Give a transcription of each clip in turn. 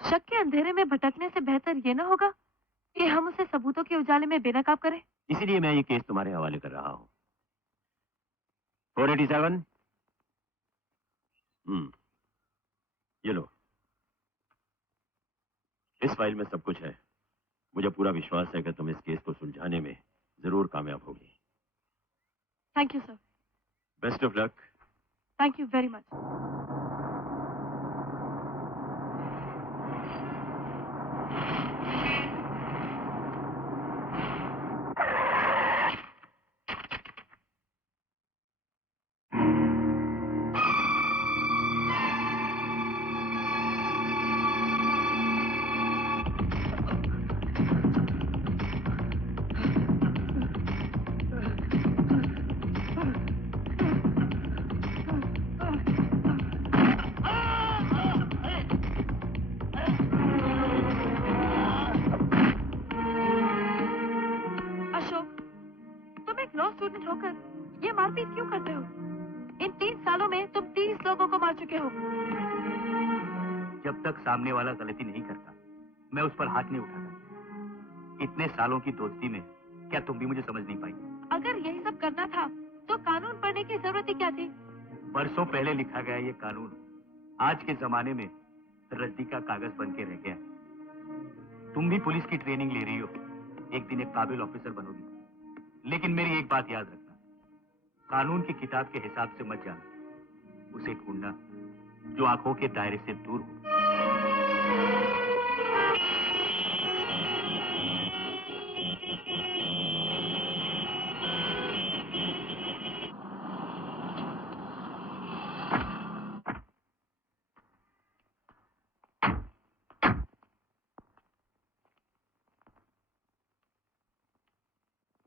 शक के अंधेरे में भटकने से बेहतर ये ना होगा कि हम उसे सबूतों के उजाले में बेनकाब करें? इसीलिए मैं ये केस तुम्हारे हवाले कर रहा हूँ। 487। ये लो, इस फाइल में सब कुछ है। मुझे पूरा विश्वास है कि तुम इस केस को सुलझाने में जरूर कामयाब होगी। Thank you sir. Best of luck. Thank you very much. Law student होकर ये मारपीट क्यों करते हो? इन 3 सालों में तुम 30 लोगों को मार चुके हो। जब तक सामने वाला गलती नहीं करता, मैं उस पर हाथ नहीं उठाता। इतने सालों की दोस्ती में क्या तुम भी मुझे समझ नहीं पाई? अगर यही सब करना था तो कानून पढ़ने की जरूरत ही क्या थी? बरसों पहले लिखा गया ये कानून आज के जमाने में रद्दी का कागज बन के रह गया। तुम भी पुलिस की ट्रेनिंग ले रही हो, एक दिन एक काबिल ऑफिसर बनोगी। लेकिन मेरी एक बात याद रखना, कानून की किताब के हिसाब से मत जाना, उसे ढूंढना जो आंखों के दायरे से दूर हो।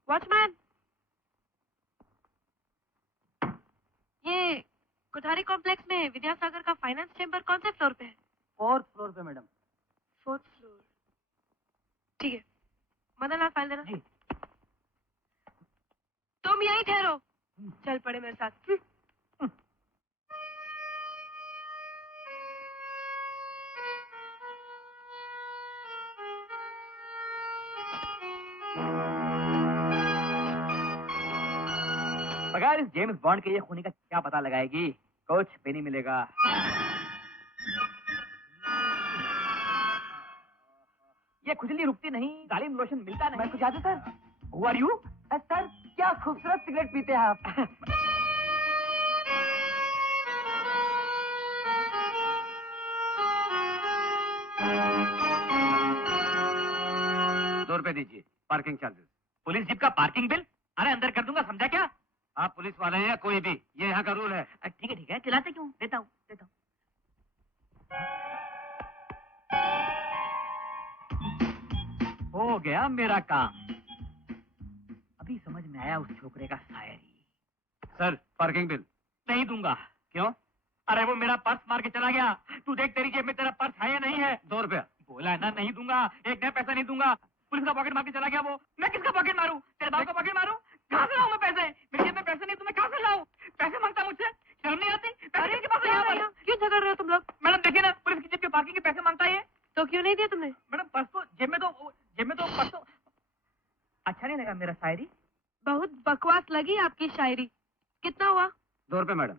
वॉचमैन, ये कोठारी कॉम्प्लेक्स में विद्यासागर का फाइनेंस चेंबर कौन से फ्लोर पे है? 4th फ्लोर पे मैडम। 4th floor. ठीक है, मदन लाल फाइल देना। जी। तुम यहीं ठहरो, चल पड़े मेरे साथ। बगैर इस जेम्स बॉन्ड के ये खूनी का क्या पता लगाएगी? कुछ भी नहीं मिलेगा। ये खुजली रुकती नहीं, गालिम लोशन मिलता नहीं। मैं कुछ याद है sir? Who are you? Sir, क्या खूबसूरत सिगरेट पीते हैं आप। ₹2 दीजिए, पार्किंग चार्जेस। पुलिस जीप का पार्किंग बिल? अरे अंदर कर दूंगा, समझा क्या? आप पुलिस वाले हैं या कोई भी, ये यहाँ का रूल है। ठीक है, चिल्लाते क्यों? देता हूँ। हो गया मेरा काम। अभी समझ में आया उस छोकरे का शायरी। Sir, parking bill. नहीं दूंगा। क्यों? अरे वो मेरा पर्स मार के चला गया। तू देख तेरी जेब में तेरा पर्स है या नहीं है? ₹2। बोला है ना, नहीं दूंगा। एक नया पैसा नहीं दूंगा। पुलिस का पॉकेट मार के चला गया वो। मैं किसका पॉकेट मारूं? तेरे बाप का पॉकेट मारूं? कहाँ से लाऊं मैं पैसे? मेरी जेब में पैसे नहीं, तो मैं कहाँ से लाऊं? पैसे मांगता मुझसे, शर्म नहीं आती? पैसे किसके पास है यहाँ पर? क्यों झगड़ रहे हो तुम लोग? मैडम देखिए ना, पुलिस की जेब के पार्किंग के पैसे मांगता है ये। तो क्यों नहीं दिया तुमने? मैडम पर्स तो जेब में तो पर्स तो। अच्छा नहीं लगा मेरा शायरी? बहुत बकवास लगी आपकी शायरी। कितना हुआ? ₹2 मैडम।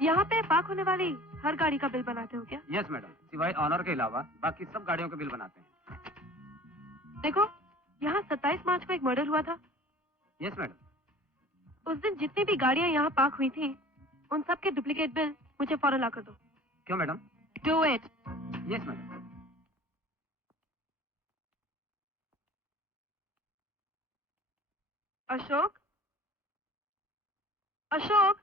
यहाँ पे पार्क होने वाली हर गाड़ी का बिल बनाते हो क्या? यस मैडम, सिवाय ऑनर के अलावा बाकी सब गाड़ियों के बिल बनाते हैं। देखो, यहाँ 27 मार्च को एक मर्डर हुआ था। Yes madam. उस दिन जितनी भी गाड़ियाँ यहाँ पार्क हुई थी, उन सब के डुप्लीकेट बिल मुझे फौरन ला कर दो। क्यों madam? Do it. Yes madam. Ashok, Ashok,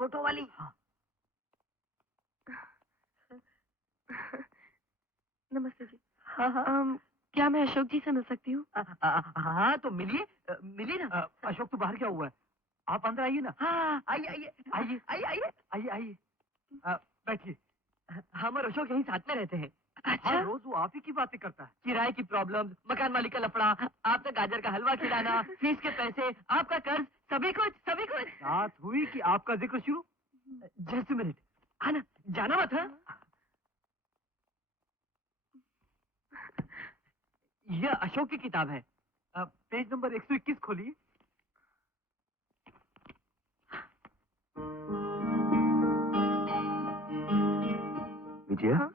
photo वाली। नमस्ते जी। हाँ। क्या मैं अशोक जी से मिल सकती हूँ? हाँ तो मिलिए ना। अशोक तो बाहर क्या हुआ है? आप अंदर आइए ना। हाँ, आइए। बैठिए। हम और अशोक यहीं साथ में रहते हैं। अच्छा हर रोज वो आप ही की बातें करता है। किराए की प्रॉब्लम, मकान मालिक का लफड़ा, आपका गाजर का हलवा खिलाना, फीस के पैसे, आपका कर्ज, सभी कुछ। बात हुई कि आपका जिक्र शुरू। जस्ट मिनट, आना, जाना मत है। यह अशोक की किताब है। पेज नंबर 121 खोलिए। विजय, हाँ?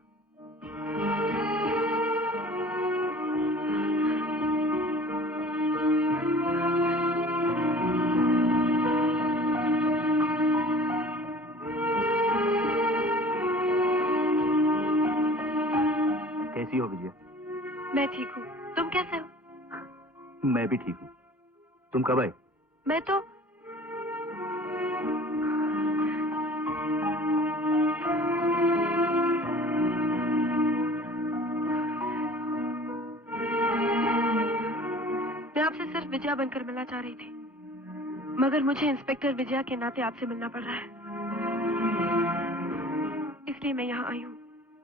कैसी हो विजय? मैं ठीक हूँ, तुम कैसे हो? मैं भी ठीक हूँ। तुम कब आए? मैं तो मैं आपसे सिर्फ विजया बनकर मिलना चाह रही थी, मगर मुझे इंस्पेक्टर विजया के नाते आपसे मिलना पड़ रहा है, इसलिए मैं यहाँ आई हूँ।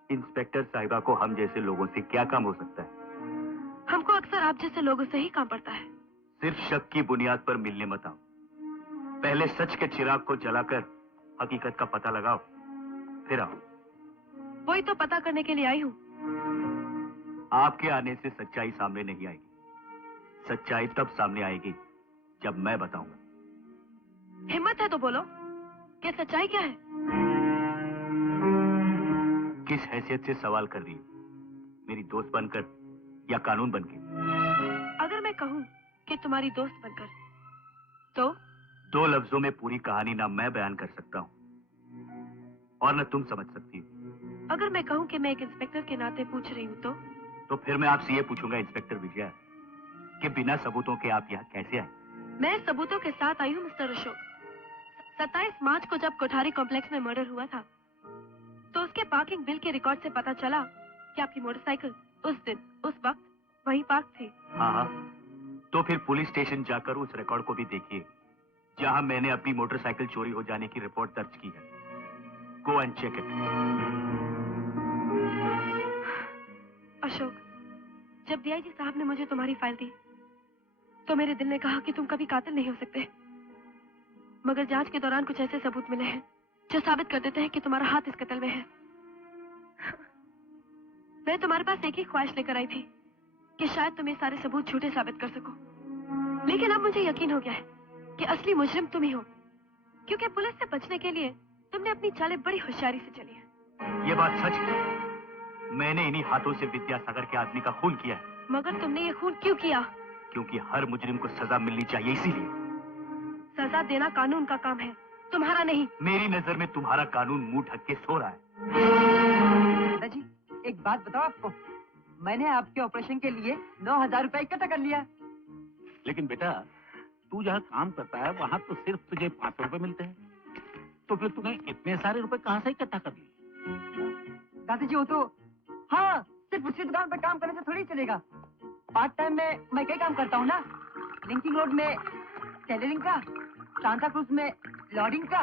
इंस्पेक्टर साहिबा को हम जैसे लोगों से क्या काम हो सकता है? हमको अक्सर आप जैसे लोगों से ही काम पड़ता है। सिर्फ शक की बुनियाद पर मिलने मत आओ। पहले सच के चिराग को जलाकर हकीकत का पता लगाओ, फिर आओ। वही तो पता करने के लिए आई हूँ। आपके आने से सच्चाई सामने नहीं आएगी। सच्चाई तब सामने आएगी जब मैं बताऊंगा। हिम्मत है तो बोलो, क्या सच्चाई क्या है? किस हैसियत से सवाल कर रही हो? मेरी दोस्त बनकर या कानून बनके? अगर मैं कहूँ कि तुम्हारी दोस्त बनकर, तो? 2 लफ्जों में पूरी कहानी ना मैं बयान कर सकता हूँ और न तुम समझ सकती हो। अगर मैं कहूँ कि मैं एक इंस्पेक्टर के नाते पूछ रही हूँ, तो फिर मैं आपसे ये पूछूंगा इंस्पेक्टर विजया, कि बिना सबूतों के आप यहाँ कैसे आए? मैं सबूतों के साथ आई हूँ मिस्टर अशोक। 27 मार्च को जब कोठारी कॉम्प्लेक्स में मर्डर हुआ था, तो उसके पार्किंग बिल के रिकॉर्ड से पता चला कि आपकी मोटरसाइकिल उस दिन उस वक्त वहीं पार्क थी। हाँ, तो फिर पुलिस स्टेशन जाकर उस रिकॉर्ड को भी देखिए जहां मैंने अपनी मोटरसाइकिल चोरी हो जाने की रिपोर्ट दर्ज की है। Go and check it. Ashok, जब डीआईजी साहब ने मुझे तुम्हारी फाइल दी, तो मेरे दिल ने कहा कि तुम कभी कातिल नहीं हो सकते, मगर जांच के दौरान कुछ ऐसे सबूत मिले हैं जो साबित कर देते हैं कि तुम्हारा हाथ इस कत्ल में है। मैं तुम्हारे पास एक ही ख्वाहिश लेकर आई थी कि शायद तुम ये सारे सबूत झूठे साबित कर सको, लेकिन अब मुझे यकीन हो गया है कि असली मुजरिम तुम ही हो, क्योंकि पुलिस से बचने के लिए तुमने अपनी चालें बड़ी होशियारी से चली है। ये बात सच है। मैंने इन्हीं हाथों से विद्यासागर के आदमी का खून किया है। मगर तुमने ये खून क्यों किया? क्योंकि हर मुजरिम को सजा मिलनी चाहिए, इसीलिए। सजा देना कानून का काम है, तुम्हारा नहीं। मेरी नजर में तुम्हारा कानून मुंह ढक के सो रहा है। दादाजी, एक बात बताओ आपको, मैंने आपके ऑपरेशन के लिए 9,000 रुपए इकट्ठा कर लिया। लेकिन बेटा, तू जहाँ काम करता है वहाँ तो सिर्फ तुझे 500 रुपए मिलते हैं, तो फिर तूने इतने सारे रुपए कहाँ से इकट्ठा कर लिए? दादाजी वो तो, हाँ, सिर्फ उसी दुकान पर काम करने से थोड़ी चलेगा। पार्ट टाइम में मैं कई काम करता हूँ ना, लिंकिंग रोड में टेलरिंग का, सांता क्रूज में लोडिंग का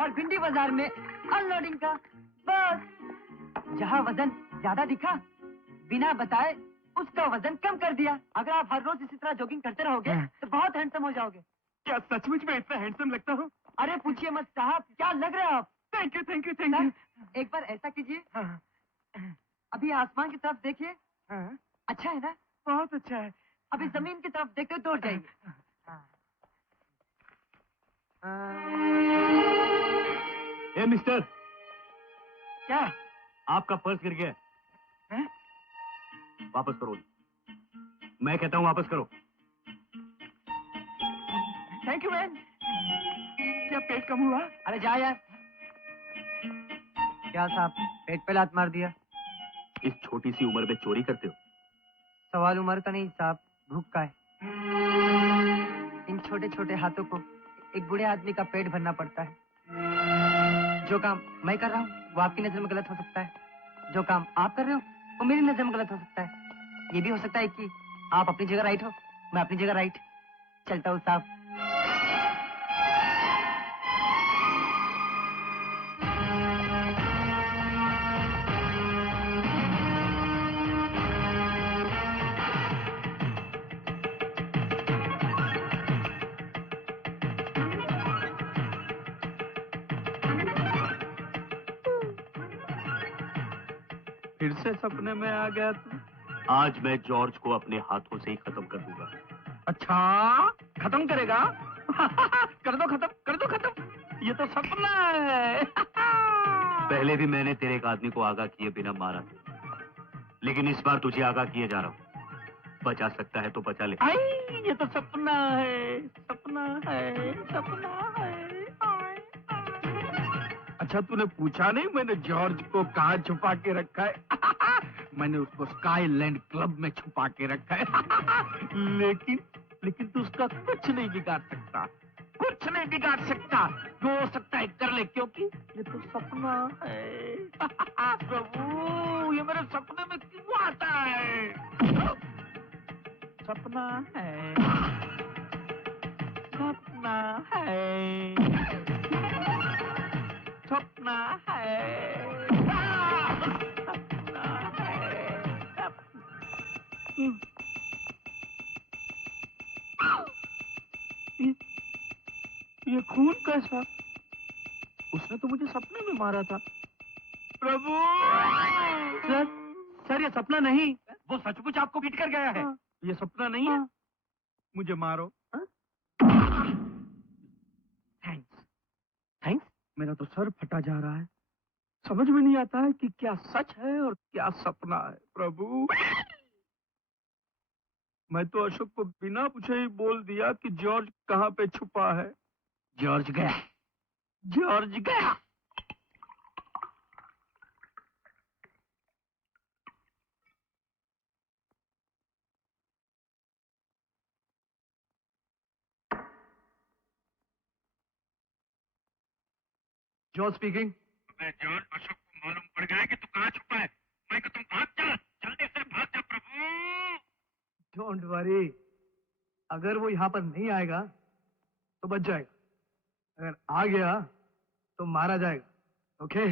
और भिंडी बाजार में अनलोडिंग का। बस जहाँ वजन ज्यादा दिखा, बिना बताए उसका वजन कम कर दिया। अगर आप हर रोज इसी तरह जॉगिंग करते रहोगे तो बहुत हैंडसम हो जाओगे। क्या सचमुच में इतना हैंडसम लगता हूँ? अरे पूछिए मत साहब, क्या लग रहे हो आप। Thank you, thank you, sir, thank you. एक बार ऐसा कीजिए, अभी आसमान की तरफ देखिए। अच्छा है ना? बहुत अच्छा है। अभी जमीन की तरफ देखते दौड़ जाइए। ए मिस्टर, क्या? आपका पर्स गिर गया है। वापस करो। मैं कहता हूँ वापस करो। Thank you man. क्या पेट कम हुआ? अरे जा यार। क्या साहब, पेट पे लात मार दिया? इस छोटी सी उम्र में चोरी करते हो? सवाल उम्र का नहीं साहब, भूख का है। इन छोटे छोटे हाथों को एक बूढ़े आदमी का पेट भरना पड़ता है। जो काम मैं कर रहा हूँ वो आपकी नजर में गलत हो सकता है, जो काम आप कर रहे हो वो मेरी नजर में गलत हो सकता है। ये भी हो सकता है कि आप अपनी जगह राइट हो, मैं अपनी जगह राइट। चलता हूँ साहब। फिर से सपने में आ गया तू। आज मैं जॉर्ज को अपने हाथों से ही खत्म कर दूंगा। अच्छा, खत्म करेगा? कर दो खत्म, कर दो खत्म। ये तो सपना है। पहले भी मैंने तेरे एक आदमी को आगाह किए बिना मारा, लेकिन इस बार तुझे आगाह किए जा रहा हूँ। बचा सकता है तो बचा ले। आई, ये तो सपना है, सपना है, सपना है। अच्छा, तूने पूछा नहीं मैंने जॉर्ज को कहाँ छुपा के रखा है? मैंने उसको स्काईलैंड क्लब में छुपा के रखा है। लेकिन तू उसका कुछ नहीं बिगाड़ सकता, कुछ नहीं बिगाड़ सकता। जो हो सकता है कर ले, क्योंकि ये तो सपना है। प्रभु, ये मेरे सपने में क्यों आता है? सपना है, सपना है, सपना है, सपना है। ये खून कैसा? उसने तो मुझे सपने में मारा था। प्रभु! सर ये सपना नहीं, वो सचमुच आपको पीट कर गया है। ये सपना नहीं है। मुझे मारो। Thanks, thanks. मेरा तो सर फटा जा रहा है। समझ में नहीं आता है कि क्या सच है और क्या सपना है। प्रभु, मैं तो अशोक को बिना पूछे ही बोल दिया कि जॉर्ज कहाँ पे छुपा है। जॉर्ज गया, जॉर्ज गया। George speaking. जॉर्ज, अशोक को मालूम पड़ गया है कि तू कहाँ छुपा है। मैं कि तुम भाग जा, जल्दी से भाग जा। प्रभु, डोंट वरी, अगर वो यहाँ पर नहीं आएगा तो बच जाएगा, अगर आ गया तो मारा जाएगा। Okay?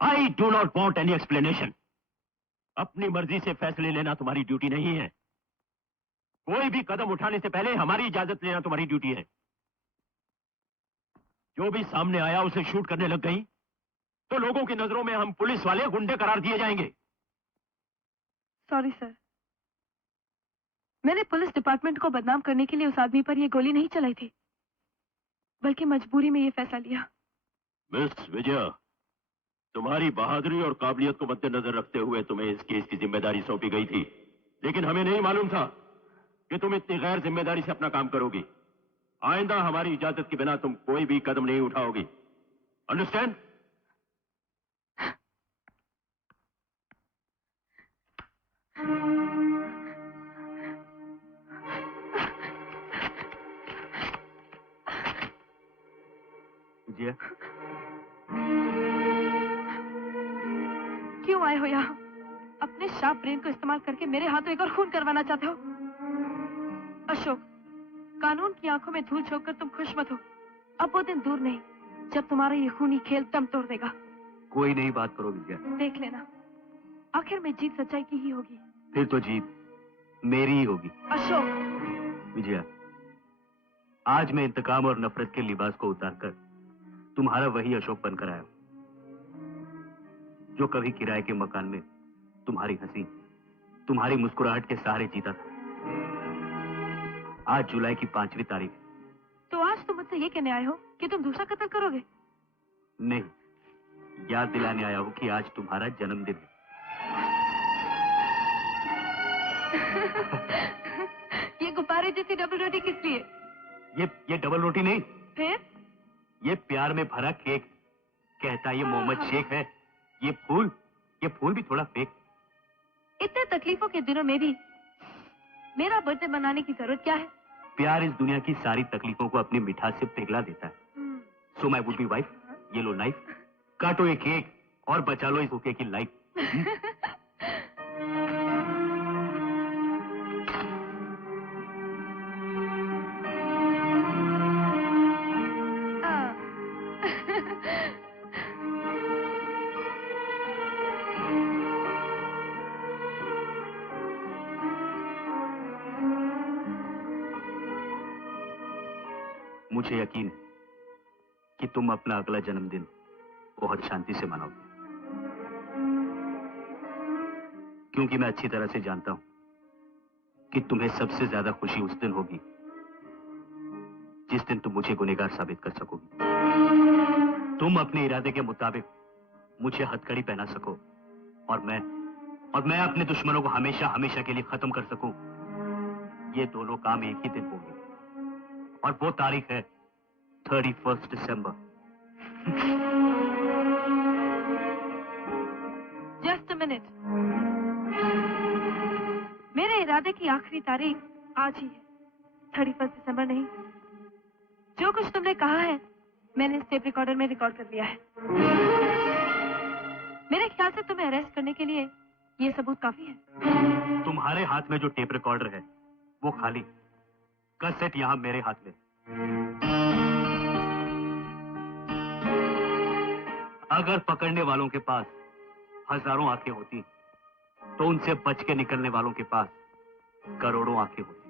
I do not want any explanation. अपनी मर्जी से फैसले लेना तुम्हारी ड्यूटी नहीं है। कोई भी कदम उठाने से पहले हमारी इजाजत लेना तुम्हारी ड्यूटी है। जो भी सामने आया उसे शूट करने लग गई तो लोगों की नजरों में हम पुलिस वाले गुंडे करार दिए जाएंगे। सॉरी सर, मैंने पुलिस डिपार्टमेंट को बदनाम करने के लिए उस आदमी पर यह गोली नहीं चलाई थी, बल्कि मजबूरी में यह फैसला लिया। मिस विजया, तुम्हारी बहादुरी और काबिलियत को मद्देनजर रखते हुए तुम्हें इस केस की जिम्मेदारी सौंपी गई थी, लेकिन हमें नहीं मालूम था कि तुम इतनी गैर जिम्मेदारी से अपना काम करोगी। आइंदा हमारी इजाजत के बिना तुम कोई भी कदम नहीं उठाओगी। अंडरस्टैंड? विजया, क्यों आए हो यहाँ? अपने शार्प ब्रेन को इस्तेमाल करके मेरे हाथों एक और खून करवाना चाहते हो? अशोक, कानून की आंखों में धूल झोंक कर तुम खुश मत हो। अब वो दिन दूर नहीं जब तुम्हारा ये खूनी खेल दम तोड़ देगा। कोई नई बात करो विजया। देख लेना, आखिर में जीत सच्चाई की ही होगी। फिर तो जीत मेरी ही होगी। अशोक, विजया, आज मैं इंतकाम और नफरत के लिबास को उतारकर तुम्हारा वही अशोक बनकर आया हूं, जो कभी किराए के मकान में तुम्हारी हंसी, तुम्हारी मुस्कुराहट के सहारे जीता था। आज जुलाई की 5वीं तारीख है। तो आज तुम मुझसे ये कहने आए हो कि तुम दूसरा कत्ल करोगे? नहीं, याद दिलाने आया हूं कि आज तुम्हारा जन्मदिन है। ये गुब्बारे जैसी डबल रोटी किस लिए? ये डबल रोटी नहीं, फिर? ये प्यार में भरा केक। कहता ये मोहम्मद शेख है। ये फूल भी थोड़ा फेक। इतने तकलीफों के दिनों में भी मेरा बर्थडे मनाने की जरूरत क्या है? प्यार इस दुनिया की सारी तकलीफों को अपनी मिठास से पिघला देता है। So my would be wife, ये लो नाइफ, काटो ये केक और बचा लो इस भूखे की लाइफ। मुझे यकीन है कि तुम अपना अगला जन्मदिन बहुत शांति से मनाओगे, क्योंकि मैं अच्छी तरह से जानता हूं कि तुम्हें सबसे ज्यादा खुशी उस दिन होगी जिस दिन तुम मुझे गुनहगार साबित कर सकोगी। तुम अपने इरादे के मुताबिक मुझे हथकड़ी पहना सको और मैं अपने दुश्मनों को हमेशा हमेशा के लिए खत्म कर सकूं। ये दोनों काम एक ही दिन होंगे और वो तारीख है 31 दिसंबर। Just a minute. मेरे इरादे की आखिरी तारीख आज ही है, 31 दिसंबर नहीं। जो कुछ तुमने कहा है मैंने इस टेप रिकॉर्डर में रिकॉर्ड कर लिया है। मेरे ख्याल से तुम्हें अरेस्ट करने के लिए ये सबूत काफी है। तुम्हारे हाथ में जो टेप रिकॉर्डर है वो खाली, कैसेट यहां मेरे हाथ में। अगर पकड़ने वालों के पास हजारों आंखें होती तो उनसे बच के निकलने वालों के पास करोड़ों आंखें होती।